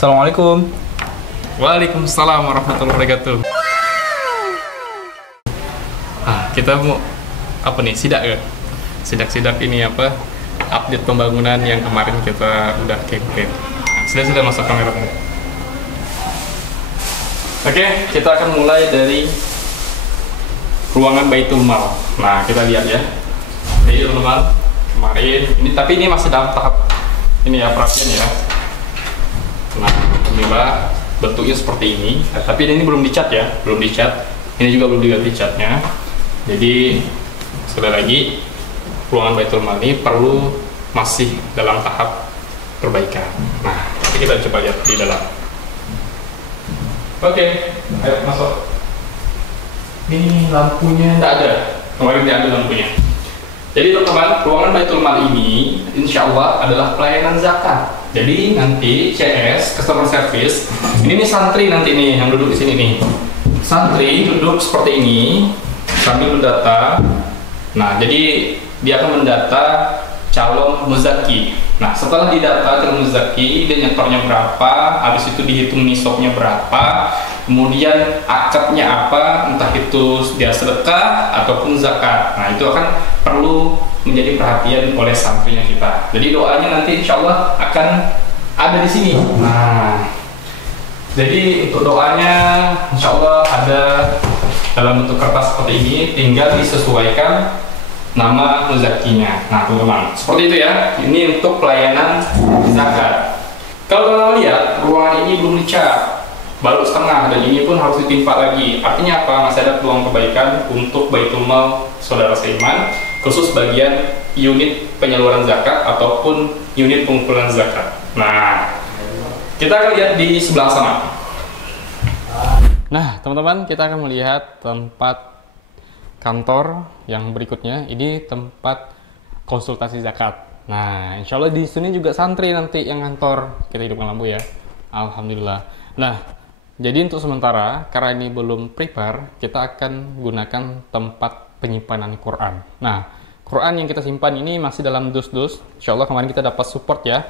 Assalamualaikum. Waalaikumsalam warahmatullahi wabarakatuh. Kita mau apa nih? Sidak ya? Sidak ini apa? Update pembangunan yang kemarin kita udah campaign. Sudah masuk kamera. Oke, kita akan mulai dari ruangan Baitul Mal. Nah, kita lihat ya. Jadi teman-teman, kemarin ini, tapi ini masih dalam tahap ini ya, perapian ya. Nah, alhamdulillah bentuknya seperti ini. Tapi ini belum dicat ya, belum dicat. Ini juga belum diganti catnya. Jadi sekali lagi, ruangan Baitul Mal ini masih dalam tahap perbaikan. Nah, kita coba lihat di dalam. Oke, ayo masuk. Ini lampunya tidak ada, kemarin tidak ada lampunya. Jadi teman-teman, ruangan Baitul Mal ini insya Allah adalah pelayanan zakat. Jadi nanti CS, customer service, ini nih santri nanti nih yang duduk di sini nih. Santri duduk seperti ini sambil mendata. Nah, jadi dia akan mendata calon muzaki. Nah, setelah didata calon muzaki, dia nyetornya berapa, habis itu dihitung nisabnya berapa, kemudian akadnya apa, entah itu dia sedekah ataupun zakat. Nah, itu akan perlu menjadi perhatian oleh santrinya kita. Jadi doanya nanti insya Allah akan ada di sini. Nah, jadi untuk doanya insya Allah ada dalam bentuk kertas seperti ini, tinggal disesuaikan nama muzakinya. Nah, teman-teman, seperti itu ya. Ini untuk pelayanan zakat. Kalau kalian lihat, ruangan ini belum dicat, baru setengah, dan ini pun harus ditimpa lagi. Artinya apa? Masih ada peluang kebaikan untuk Baitul Mal saudara seiman, khusus bagian unit penyaluran zakat ataupun unit pengumpulan zakat. Nah, kita akan lihat di sebelah sana. Nah, teman-teman, kita akan melihat tempat kantor yang berikutnya. Ini tempat konsultasi zakat. Nah, insya Allah di sini juga santri nanti yang kantor. Kita hidupkan lampu ya. Alhamdulillah. Nah, jadi untuk sementara, karena ini belum prepare, kita akan gunakan tempat penyimpanan Quran. Nah, Quran yang kita simpan ini masih dalam dus-dus. Insya Allah kemarin kita dapat support ya.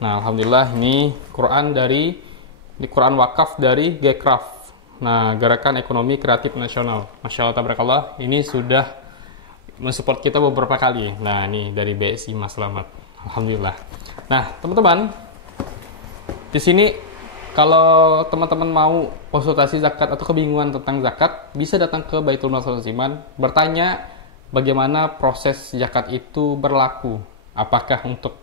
Nah, alhamdulillah ini Quran Quran wakaf dari Gcraft. Nah, Gerakan Ekonomi Kreatif Nasional. Masya Allah, tabarakallah, ini sudah mensupport kita beberapa kali. Nah, ini dari BSI Mas Slamet. Alhamdulillah. Nah, teman-teman, di sini kalau teman-teman mau konsultasi zakat atau kebingungan tentang zakat, bisa datang ke Baitul Mal Saudara Seiman, bertanya bagaimana proses zakat itu berlaku. Apakah untuk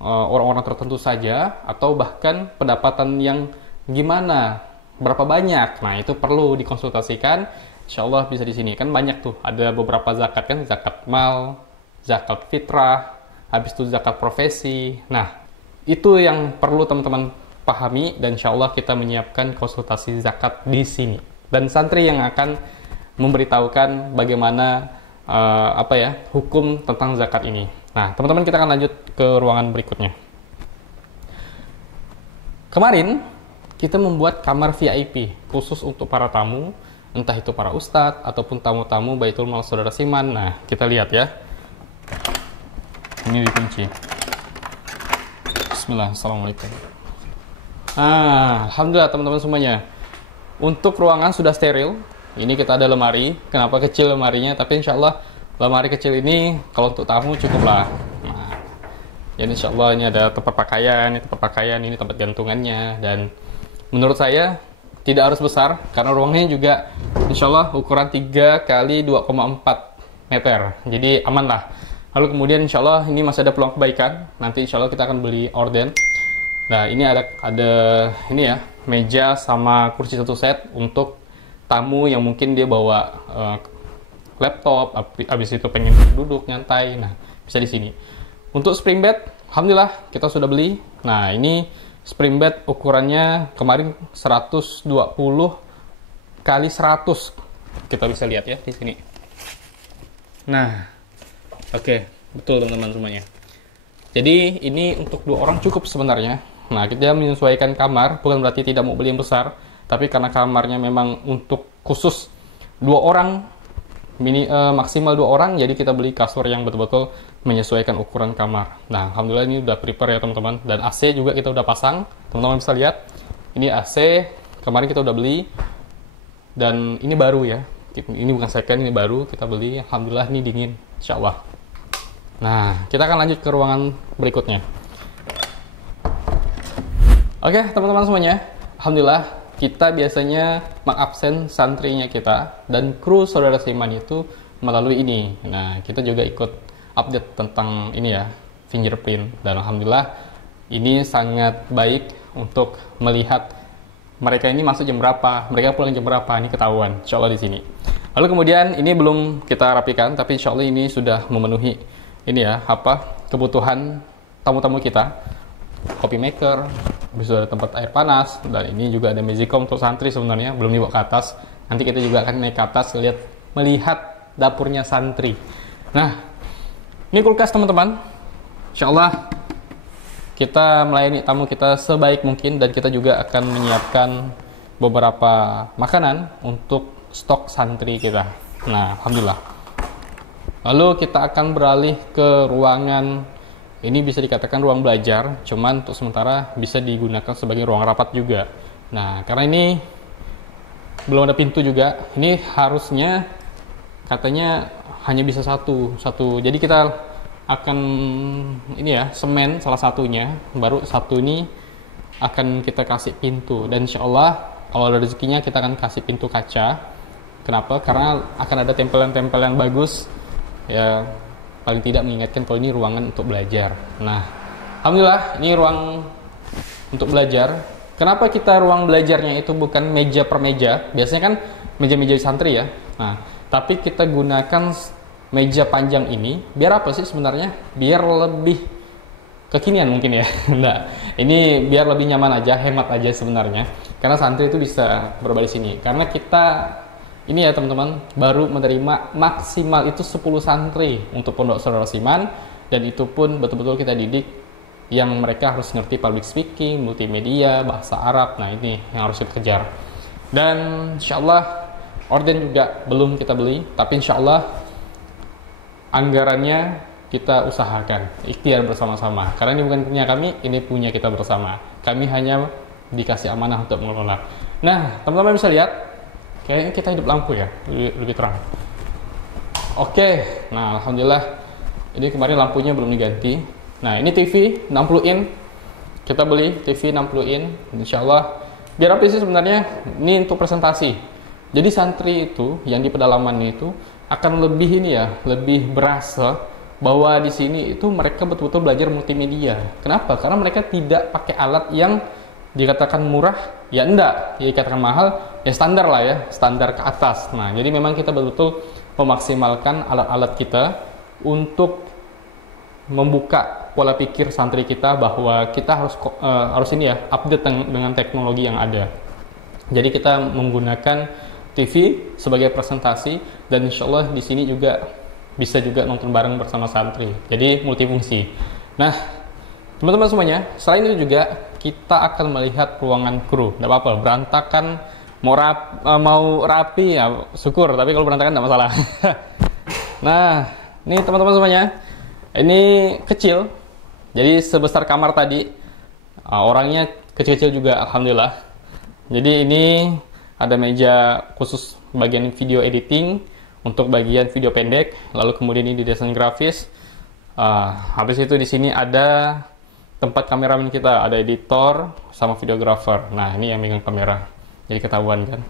orang-orang tertentu saja, atau bahkan pendapatan yang gimana, berapa banyak. Nah, itu perlu dikonsultasikan. Insya Allah bisa di sini. Kan banyak tuh, ada beberapa zakat kan, zakat mal, zakat fitrah, habis itu zakat profesi. Nah, itu yang perlu teman-teman pahami, dan insya Allah kita menyiapkan konsultasi zakat di sini. Dan santri yang akan memberitahukan bagaimana hukum tentang zakat ini. Nah, teman-teman, kita akan lanjut ke ruangan berikutnya. Kemarin kita membuat kamar VIP khusus untuk para tamu, entah itu para ustadz ataupun tamu-tamu Baitul Mal Saudara Seiman. Nah, kita lihat ya. Ini dikunci. Bismillah, assalamualaikum. Alhamdulillah teman-teman semuanya. Untuk ruangan sudah steril. Ini kita ada lemari. Kenapa kecil lemarinya? Tapi insya Allah lemari kecil ini kalau untuk tamu cukup lah. Nah, jadi insya Allah ini ada tempat pakaian, ini tempat gantungannya, dan menurut saya tidak harus besar karena ruangnya juga insya Allah ukuran 3 kali 2,4 meter, jadi aman lah. Lalu kemudian insya Allah ini masih ada peluang kebaikan, nanti insya Allah kita akan beli orden. Nah, ini ada ini ya, meja sama kursi satu set untuk tamu yang mungkin dia bawa laptop, habis itu pengen duduk nyantai. Nah, bisa di sini. Untuk spring bed, alhamdulillah kita sudah beli. Nah, ini spring bed ukurannya kemarin 120 kali 100. Kita bisa lihat ya di sini. Nah, oke, betul teman-teman semuanya. Jadi ini untuk 2 orang cukup sebenarnya. Nah, kita menyesuaikan kamar, bukan berarti tidak mau beli yang besar, tapi karena kamarnya memang untuk khusus 2 orang, maksimal 2 orang, jadi kita beli kasur yang betul-betul menyesuaikan ukuran kamar. Nah, alhamdulillah ini udah prepare ya teman-teman. Dan AC juga kita udah pasang. Teman-teman bisa lihat. Ini AC kemarin kita udah beli. Dan ini baru ya. Ini bukan second, ini baru kita beli. Alhamdulillah ini dingin, insya Allah. Nah, kita akan lanjut ke ruangan berikutnya. Oke, teman-teman semuanya. Alhamdulillah, kita biasanya mengabsen santrinya kita dan kru saudara seiman itu melalui ini. Nah, kita juga ikut update tentang ini ya, fingerprint. Dan alhamdulillah, ini sangat baik untuk melihat mereka ini masuk jam berapa, mereka pulang jam berapa, ini ketahuan, insya Allah di sini. Lalu kemudian ini belum kita rapikan, tapi insya Allah ini sudah memenuhi ini ya, kebutuhan tamu-tamu kita. Coffee maker, bisa ada tempat air panas, dan ini juga ada magicom untuk santri sebenarnya, belum dibawa ke atas. Nanti kita juga akan naik ke atas melihat dapurnya santri. Nah, ini kulkas teman-teman. Insya Allah kita melayani tamu kita sebaik mungkin, dan kita juga akan menyiapkan beberapa makanan untuk stok santri kita. Nah, alhamdulillah. Lalu kita akan beralih ke ruangan, ini bisa dikatakan ruang belajar, cuman untuk sementara bisa digunakan sebagai ruang rapat juga. Nah, karena ini belum ada pintu juga, ini harusnya katanya hanya bisa satu. Jadi kita akan ini ya, semen salah satunya, baru satu ini akan kita kasih pintu. Dan insya Allah kalau ada rezekinya kita akan kasih pintu kaca. Kenapa? Karena akan ada tempelan-tempelan bagus ya, paling tidak mengingatkan kalau ini ruangan untuk belajar. Nah, alhamdulillah ini ruang untuk belajar. Kenapa kita ruang belajarnya itu bukan meja per meja? Biasanya kan meja-meja santri ya. Nah, tapi kita gunakan meja panjang ini biar apa sih sebenarnya? Biar lebih kekinian mungkin ya. Nah, ini biar lebih nyaman aja, hemat aja sebenarnya. Karena santri itu bisa berbaring sini. Karena kita ini ya teman-teman, baru menerima maksimal itu 10 santri untuk pondok saudara Siman, dan itu pun betul-betul kita didik yang mereka harus ngerti public speaking, multimedia, bahasa Arab. Nah, ini yang harus kita kejar. Dan insya Allah orden juga belum kita beli, tapi insya Allah anggarannya kita usahakan, ikhtiar bersama-sama. Karena ini bukan punya kami, ini punya kita bersama. Kami hanya dikasih amanah untuk mengelola. Nah, teman-teman bisa lihat, kayaknya kita hidup lampu ya, lebih terang. Oke, nah alhamdulillah ini kemarin lampunya belum diganti. Nah, ini TV 60 in, kita beli TV 60 in, insya Allah. Biar apa sih sebenarnya? Ini untuk presentasi. Jadi santri itu yang di pedalaman itu akan lebih ini ya, lebih berasa bahwa di sini itu mereka betul-betul belajar multimedia. Kenapa? Karena mereka tidak pakai alat yang dikatakan murah, ya enggak, ya dikatakan mahal, ya standar lah ya, standar ke atas. Nah, jadi memang kita betul-betul memaksimalkan alat-alat kita untuk membuka pola pikir santri kita bahwa kita harus ini ya, update dengan teknologi yang ada. Jadi kita menggunakan TV sebagai presentasi, dan insya Allah di sini juga bisa juga nonton bareng bersama santri. Jadi multifungsi. Nah, teman-teman semuanya, selain itu juga kita akan melihat ruangan kru. Tidak apa-apa, berantakan mau rapi ya syukur, tapi kalau berantakan tidak masalah. Nah, ini teman-teman semuanya, ini kecil, jadi sebesar kamar tadi. Orangnya kecil-kecil juga, alhamdulillah. Jadi ini ada meja khusus bagian video editing untuk bagian video pendek, lalu kemudian ini desain grafis. Habis itu di sini ada tempat kameramen kita, ada editor sama videographer. Nah, ini yang megang kamera, jadi ketahuan kan.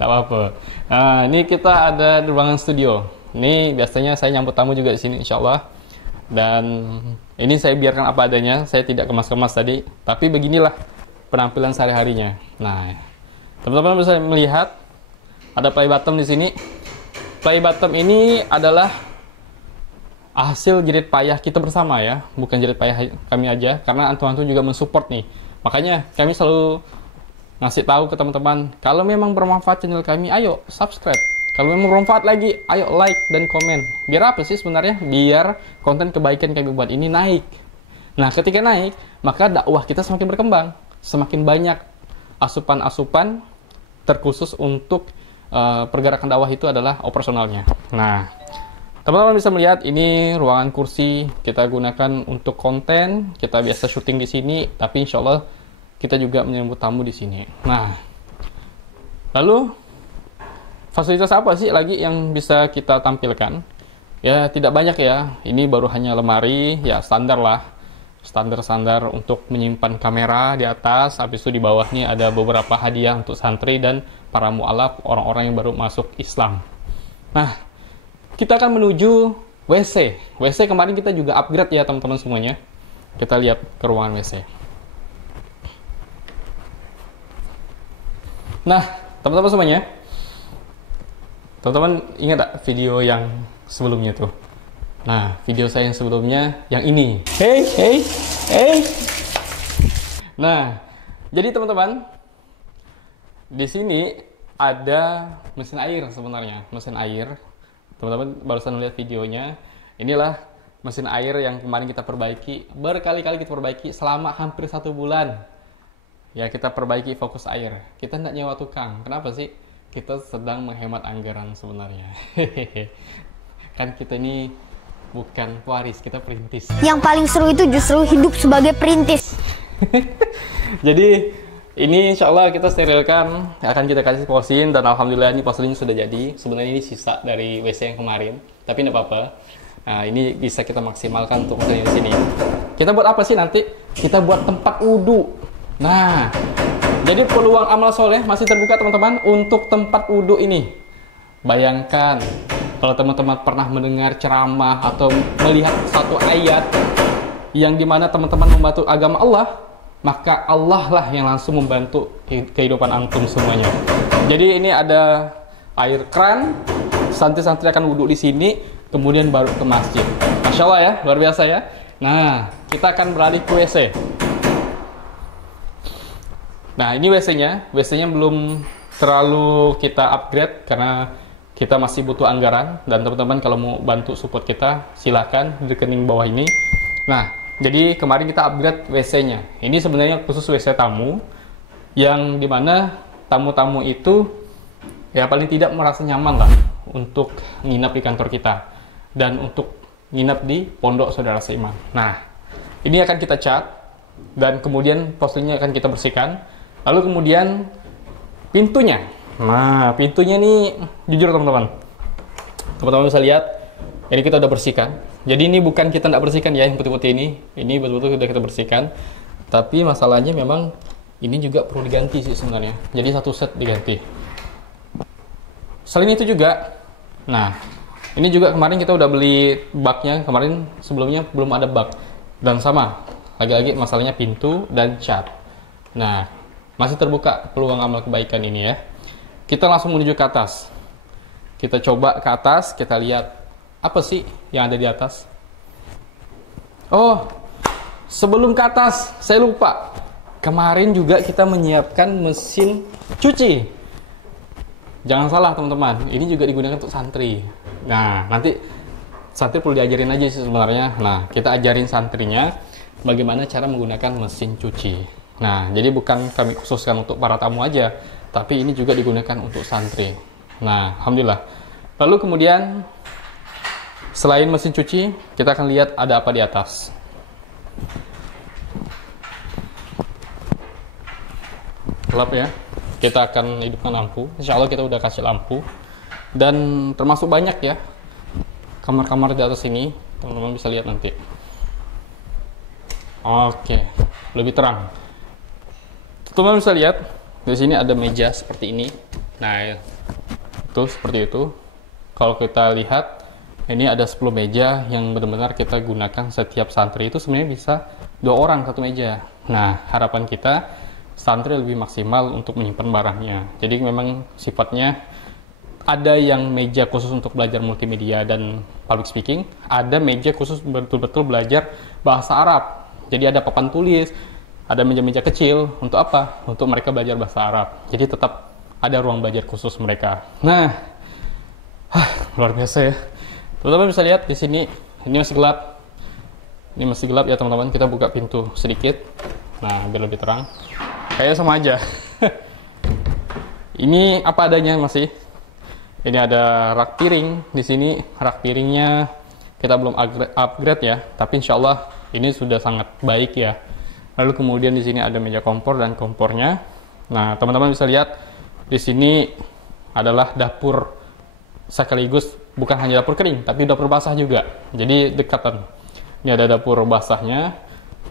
Tak apa-apa. Nah, ini kita ada ruangan studio. Ini biasanya saya nyambut tamu juga di sini, insya Allah. Dan ini saya biarkan apa adanya, saya tidak kemas-kemas tadi. Tapi beginilah penampilan sehari-harinya. Nah, teman-teman bisa melihat ada play bottom di sini. Play bottom ini adalah hasil jerit payah kita bersama ya, bukan jerit payah kami aja, karena antum-antum juga mensupport nih. Makanya kami selalu ngasih tahu ke teman-teman, kalau memang bermanfaat channel kami, ayo subscribe. Kalau memang bermanfaat lagi, ayo like dan komen. Biar apa sih sebenarnya? Biar konten kebaikan kami buat ini naik. Nah, ketika naik, maka dakwah kita semakin berkembang, semakin banyak asupan-asupan terkhusus untuk pergerakan dakwah itu adalah operasionalnya. Nah, Teman-teman bisa melihat ini ruangan kursi kita gunakan untuk konten. Kita biasa syuting di sini, tapi insya Allah kita juga menyambut tamu di sini. Nah, lalu fasilitas apa sih lagi yang bisa kita tampilkan? Ya tidak banyak ya. Ini baru hanya lemari, ya standar lah, standar untuk menyimpan kamera di atas. Habis itu di bawah nih ada beberapa hadiah untuk santri dan para mu'alaf, orang-orang yang baru masuk Islam. Nah, kita akan menuju WC. WC kemarin kita juga upgrade ya teman-teman semuanya. Kita lihat ke ruangan WC. Nah, teman-teman semuanya, teman-teman ingat gak video yang sebelumnya tuh? Nah, video saya yang sebelumnya yang ini. Hey. Nah, jadi teman-teman, di sini ada mesin air sebenarnya, mesin air. Teman-teman barusan lihat videonya. Inilah mesin air yang kemarin kita perbaiki, berkali-kali kita perbaiki selama hampir 1 bulan. Ya, kita perbaiki fokus air. Kita nggak nyewa tukang. Kenapa sih? Kita sedang menghemat anggaran sebenarnya. Kan kita ini bukan pewaris, kita perintis. Yang paling seru itu justru hidup sebagai perintis. Jadi ini insya Allah kita sterilkan, akan kita kasih porsin, dan alhamdulillah ini porsinnya sudah jadi. Sebenarnya ini sisa dari WC yang kemarin, tapi tidak apa-apa. Nah, ini bisa kita maksimalkan untuk porsin di sini. Kita buat apa sih nanti? Kita buat tempat wudhu. Nah, jadi peluang amal soleh masih terbuka teman-teman untuk tempat wudhu ini. Bayangkan kalau teman-teman pernah mendengar ceramah atau melihat satu ayat yang dimana teman-teman membantu agama Allah, maka Allah lah yang langsung membantu kehidupan antum semuanya. Jadi ini ada air kran, santri-santri akan wudhu di sini, kemudian baru ke masjid. Masya Allah ya, luar biasa ya. Nah, kita akan beralih ke WC. Nah, ini WC-nya. WC-nya belum terlalu kita upgrade karena kita masih butuh anggaran. Dan teman-teman kalau mau bantu support kita, silahkan di rekening bawah ini. Nah, jadi kemarin kita upgrade WC-nya. Ini sebenarnya khusus WC tamu, yang dimana tamu-tamu itu ya paling tidak merasa nyaman lah untuk nginap di kantor kita dan untuk nginap di pondok saudara seiman. Nah, ini akan kita cat dan kemudian porsinya akan kita bersihkan. Lalu kemudian pintunya. Nah, pintunya nih jujur teman-teman. Teman-teman bisa lihat, ini kita udah bersihkan. Jadi ini bukan kita tidak bersihkan ya yang putih-putih ini. Ini betul-betul sudah kita bersihkan. Tapi masalahnya memang ini juga perlu diganti sih sebenarnya. Jadi satu set diganti. Selain itu juga, nah ini juga kemarin kita udah beli baknya. Kemarin sebelumnya belum ada bak. Dan sama, lagi-lagi masalahnya pintu dan cat. Nah, masih terbuka peluang amal kebaikan ini ya. Kita langsung menuju ke atas. Kita coba ke atas, kita lihat apa sih yang ada di atas. Oh, sebelum ke atas, saya lupa. Kemarin juga kita menyiapkan mesin cuci. Jangan salah teman-teman, ini juga digunakan untuk santri. Nah, nanti santri perlu diajarin aja sih sebenarnya. Nah, kita ajarin santrinya bagaimana cara menggunakan mesin cuci. Nah, jadi bukan kami khususkan untuk para tamu aja, tapi ini juga digunakan untuk santri. Nah, alhamdulillah. Lalu kemudian selain mesin cuci, kita akan lihat ada apa di atas. Gelap ya. Kita akan hidupkan lampu. Insya Allah kita udah kasih lampu. Dan termasuk banyak ya kamar-kamar di atas ini. Teman-teman bisa lihat nanti. Oke, lebih terang. Teman-teman bisa lihat di sini ada meja seperti ini. Nah, itu seperti itu. Kalau kita lihat, ini ada 10 meja yang benar-benar kita gunakan setiap santri itu sebenarnya bisa 2 orang satu meja. Nah, harapan kita santri lebih maksimal untuk menyimpan barangnya. Jadi memang sifatnya ada yang meja khusus untuk belajar multimedia dan public speaking, ada meja khusus betul-betul belajar bahasa Arab. Jadi ada papan tulis, ada meja-meja kecil untuk apa? Untuk mereka belajar bahasa Arab. Jadi tetap ada ruang belajar khusus mereka. Nah, luar biasa ya. Teman-teman bisa lihat di sini, ini masih gelap. Ini masih gelap ya teman-teman. Kita buka pintu sedikit. Nah, biar lebih terang. Kayaknya sama aja. Ini apa adanya masih. Ini ada rak piring di sini. Rak piringnya kita belum upgrade ya, tapi insya Allah ini sudah sangat baik ya. Lalu kemudian di sini ada meja kompor dan kompornya. Nah, teman-teman bisa lihat di sini adalah dapur sekaligus bukan hanya dapur kering, tapi dapur basah juga. Jadi dekatan. Ini ada dapur basahnya.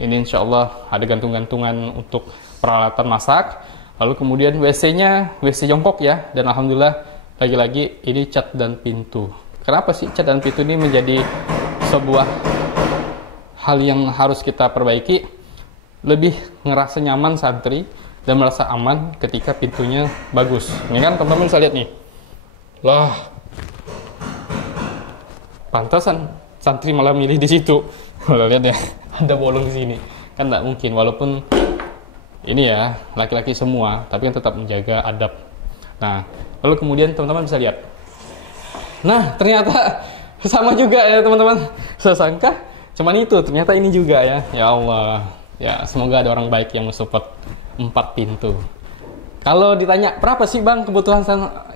Ini insya Allah ada gantung-gantungan untuk peralatan masak. Lalu kemudian WC-nya WC jongkok ya, dan alhamdulillah lagi-lagi ini cat dan pintu. Kenapa sih cat dan pintu ini menjadi sebuah hal yang harus kita perbaiki? Lebih ngerasa nyaman santri dan merasa aman ketika pintunya bagus. Ini kan teman-teman bisa lihat nih. Lah, pantasan santri malah milih di situ. Kalau lihat ya, ada bolong di sini. Kan nggak mungkin, walaupun ini ya laki-laki semua, tapi kan tetap menjaga adab. Nah, lalu kemudian teman-teman bisa lihat. Nah, ternyata sama juga ya teman-teman. Saya sangka cuman itu, ternyata ini juga ya. Ya Allah. Ya, semoga ada orang baik yang mensupport 4 pintu. Kalau ditanya, berapa sih Bang kebutuhan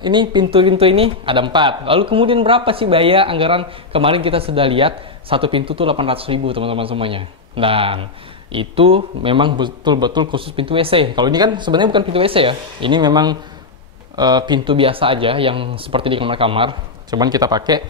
ini pintu-pintu ini? Ada 4. Lalu kemudian berapa sih biaya anggaran? Kemarin kita sudah lihat satu pintu tuh 800.000 teman-teman semuanya. Dan itu memang betul-betul khusus pintu WC. Kalau ini kan sebenarnya bukan pintu WC ya. Ini memang pintu biasa aja yang seperti di kamar-kamar, cuman kita pakai,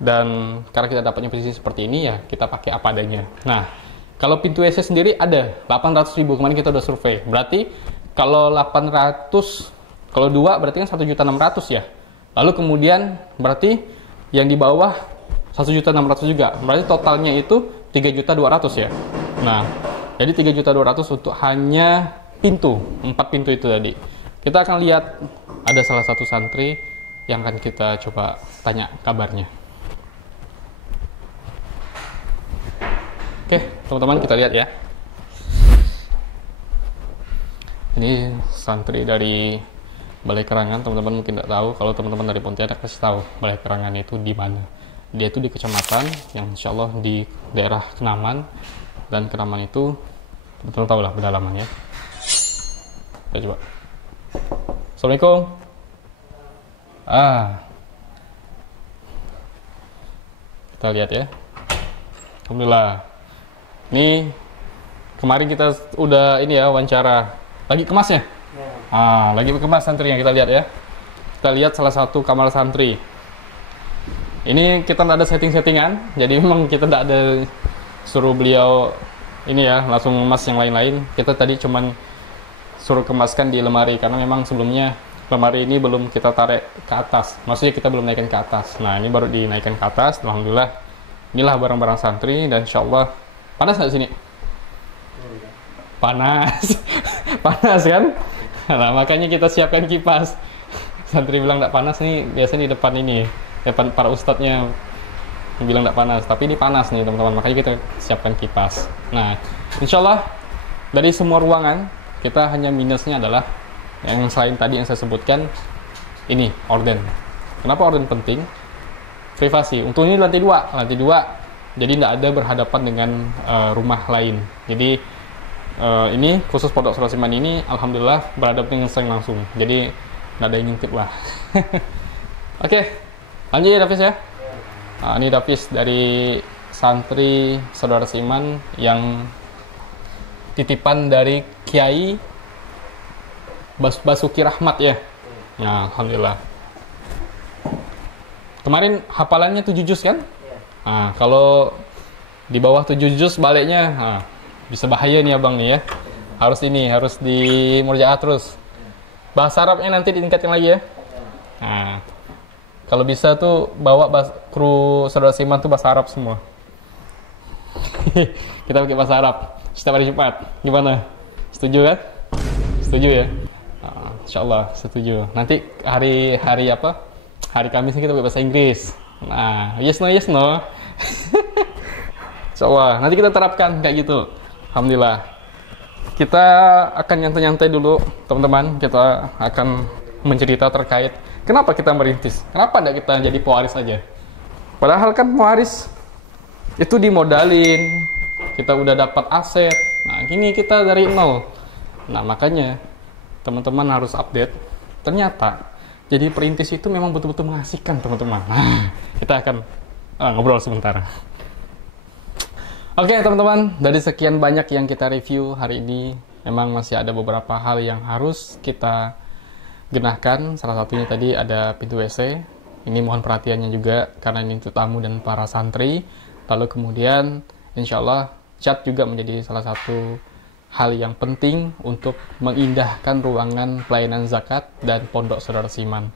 dan karena kita dapatnya posisi seperti ini ya kita pakai apa adanya. Nah, kalau pintu WC sendiri ada 800.000, kemarin kita udah survei. Berarti kalau 800, kalau 2 berarti kan 1.600.000 ya. Lalu kemudian berarti yang di bawah 1.600.000 juga. Berarti totalnya itu 3.200.000 ya. Nah, jadi 3.200.000 untuk hanya pintu, 4 pintu itu tadi. Kita akan lihat ada salah satu santri yang akan kita coba tanya kabarnya. Oke, teman-teman kita lihat ya. Ini santri dari Balai Kerangan, teman-teman mungkin tidak tahu. Kalau teman-teman dari Pontianak kasih tahu Balai Kerangan itu di mana. Dia itu di kecamatan yang insya Allah di daerah Kenaman, dan Kenaman itu betul tahu lah pedalaman ya. Kita coba. Assalamualaikum. Kita lihat ya. Alhamdulillah. Ini kemarin kita udah ini ya wawancara. Lagi kemasnya? Lagi kemas santri yang kita lihat ya. Kita lihat salah satu kamar santri. Ini kita nggak ada setting-settingan, jadi memang kita nggak ada suruh beliau ini ya langsung emas yang lain-lain. Kita tadi cuman suruh kemaskan di lemari, karena memang sebelumnya lemari ini belum kita tarik ke atas, maksudnya kita belum naikkan ke atas. Nah, ini baru dinaikkan ke atas. Alhamdulillah, inilah barang-barang santri, dan insya Allah panas nggak sini? Panas. Panas kan? Nah, makanya kita siapkan kipas. Santri bilang nggak panas nih, biasanya di depan ini, depan para ustadznya bilang nggak panas, tapi ini panas nih teman-teman, makanya kita siapkan kipas. Nah, insya Allah dari semua ruangan kita hanya minusnya adalah yang selain tadi yang saya sebutkan, ini orden. Kenapa orden penting? Privasi. Untuk ini lantai 2, jadi tidak ada berhadapan dengan rumah lain. Jadi ini khusus Pondok Sulaiman ini alhamdulillah berhadapan dengan seng langsung, jadi tidak ada yang ngintip lah. Oke, lanjut ya Davis ya. Nah, ini Davis dari santri saudara seiman yang titipan dari Kiai Basuki Rahmat ya. Nah, alhamdulillah. Kemarin hafalannya 7 juz kan? Nah, kalau di bawah 7 juz baliknya, bisa bahaya nih abang nih ya. Harus di murjaah terus. Bahasa Arabnya nanti ditingkatkan lagi ya. Nah, kalau bisa tuh bawa kru saudara seiman tuh bahasa Arab semua. Kita pakai bahasa Arab setiap hari Jumat. Gimana? Setuju kan? Setuju ya? Insyaallah setuju. Nanti hari apa? Hari Kamis kita pakai bahasa Inggris. Nah, yes no. Insyaallah nanti kita terapkan kayak gitu. Alhamdulillah. Kita akan nyantai-nyantai dulu, teman-teman. Kita akan mencerita terkait kenapa kita merintis. Kenapa tidak kita jadi pewaris aja? Padahal kan pewaris itu dimodalin, kita udah dapat aset. Nah, gini kita dari nol. Nah, makanya teman-teman harus update. Ternyata jadi perintis itu memang betul-betul mengasihkan, teman-teman. Nah, kita akan ngobrol sebentar. Oke, teman-teman, dari sekian banyak yang kita review hari ini, memang masih ada beberapa hal yang harus kita genahkan. Salah satunya tadi ada pintu WC. Ini mohon perhatiannya juga, karena ini untuk tamu dan para santri. Lalu kemudian, insya Allah, cat juga menjadi salah satu hal yang penting untuk mengindahkan ruangan pelayanan zakat dan pondok Saudara Siman.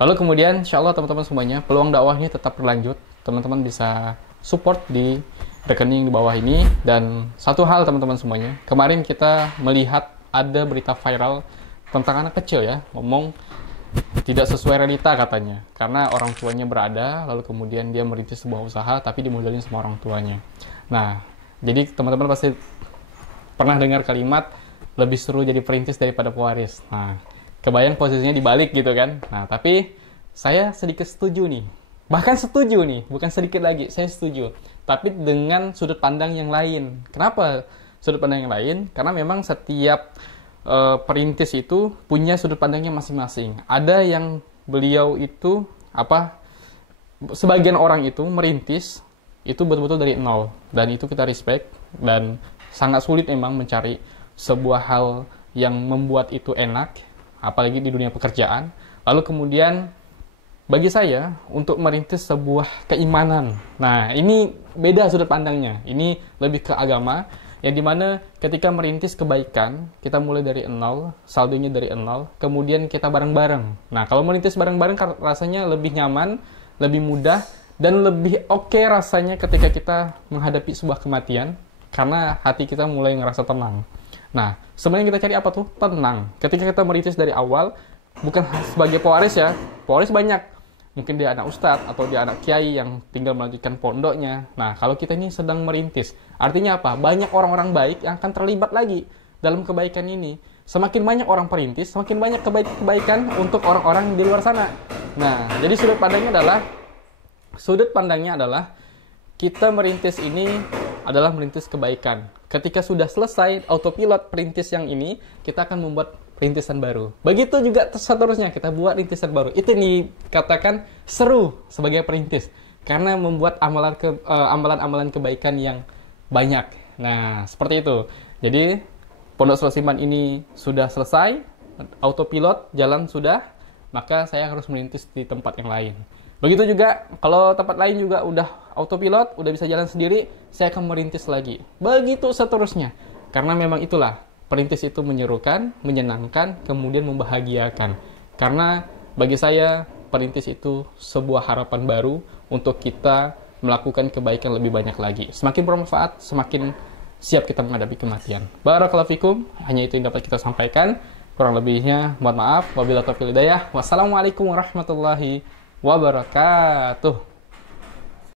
Lalu kemudian, insya Allah teman-teman semuanya, peluang dakwah ini tetap berlanjut. Teman-teman bisa support di rekening di bawah ini. Dan satu hal teman-teman semuanya, kemarin kita melihat ada berita viral tentang anak kecil ya, ngomong tidak sesuai realita katanya, karena orang tuanya berada, lalu kemudian dia merintis sebuah usaha, tapi dimodalin sama orang tuanya. Nah, jadi teman-teman pasti pernah dengar kalimat, lebih seru jadi perintis daripada pewaris. Nah, kebayang posisinya dibalik gitu kan. Nah, tapi saya sedikit setuju nih. Bahkan setuju nih, bukan sedikit lagi, saya setuju. Tapi dengan sudut pandang yang lain. Kenapa sudut pandang yang lain? Karena memang setiap perintis itu punya sudut pandangnya masing-masing. Ada yang beliau itu sebagian orang itu merintis itu betul-betul dari nol, dan itu kita respect, dan sangat sulit memang mencari sebuah hal yang membuat itu enak, apalagi di dunia pekerjaan. Lalu kemudian bagi saya untuk merintis sebuah keimanan, nah ini beda sudut pandangnya. Ini lebih ke agama, yang dimana ketika merintis kebaikan, kita mulai dari nol, saldonya dari nol, kemudian kita bareng-bareng. Nah, kalau merintis bareng-bareng rasanya lebih nyaman, lebih mudah, dan lebih oke rasanya ketika kita menghadapi sebuah kematian, karena hati kita mulai ngerasa tenang. Nah, sebenarnya kita cari apa tuh? Tenang. Ketika kita merintis dari awal, bukan sebagai pewaris ya, pewaris banyak. Mungkin dia anak ustadz atau dia anak kiai yang tinggal melanjutkan pondoknya. Nah, kalau kita ini sedang merintis, artinya apa? Banyak orang-orang baik yang akan terlibat lagi dalam kebaikan ini. Semakin banyak orang perintis, semakin banyak kebaikan untuk orang-orang di luar sana. Nah, jadi sudut pandangnya adalah kita merintis ini adalah merintis kebaikan. Ketika sudah selesai autopilot perintis yang ini, kita akan membuat rintisan baru. Begitu juga seterusnya, kita buat rintisan baru. Itu dikatakan seru sebagai perintis, karena membuat amalan-amalan kebaikan yang banyak. Nah, seperti itu. Jadi, Pondok Saudara Siman ini sudah selesai, autopilot jalan sudah, maka saya harus merintis di tempat yang lain. Begitu juga, kalau tempat lain juga udah autopilot, udah bisa jalan sendiri, saya akan merintis lagi. Begitu seterusnya. Karena memang itulah, perintis itu menyerukan, menyenangkan, kemudian membahagiakan. Karena bagi saya, perintis itu sebuah harapan baru untuk kita melakukan kebaikan lebih banyak lagi. Semakin bermanfaat, semakin siap kita menghadapi kematian. Barakallahu fikum, hanya itu yang dapat kita sampaikan. Kurang lebihnya, mohon maaf. Wabillahi taufiq wal hidayah. Wassalamualaikum warahmatullahi wabarakatuh.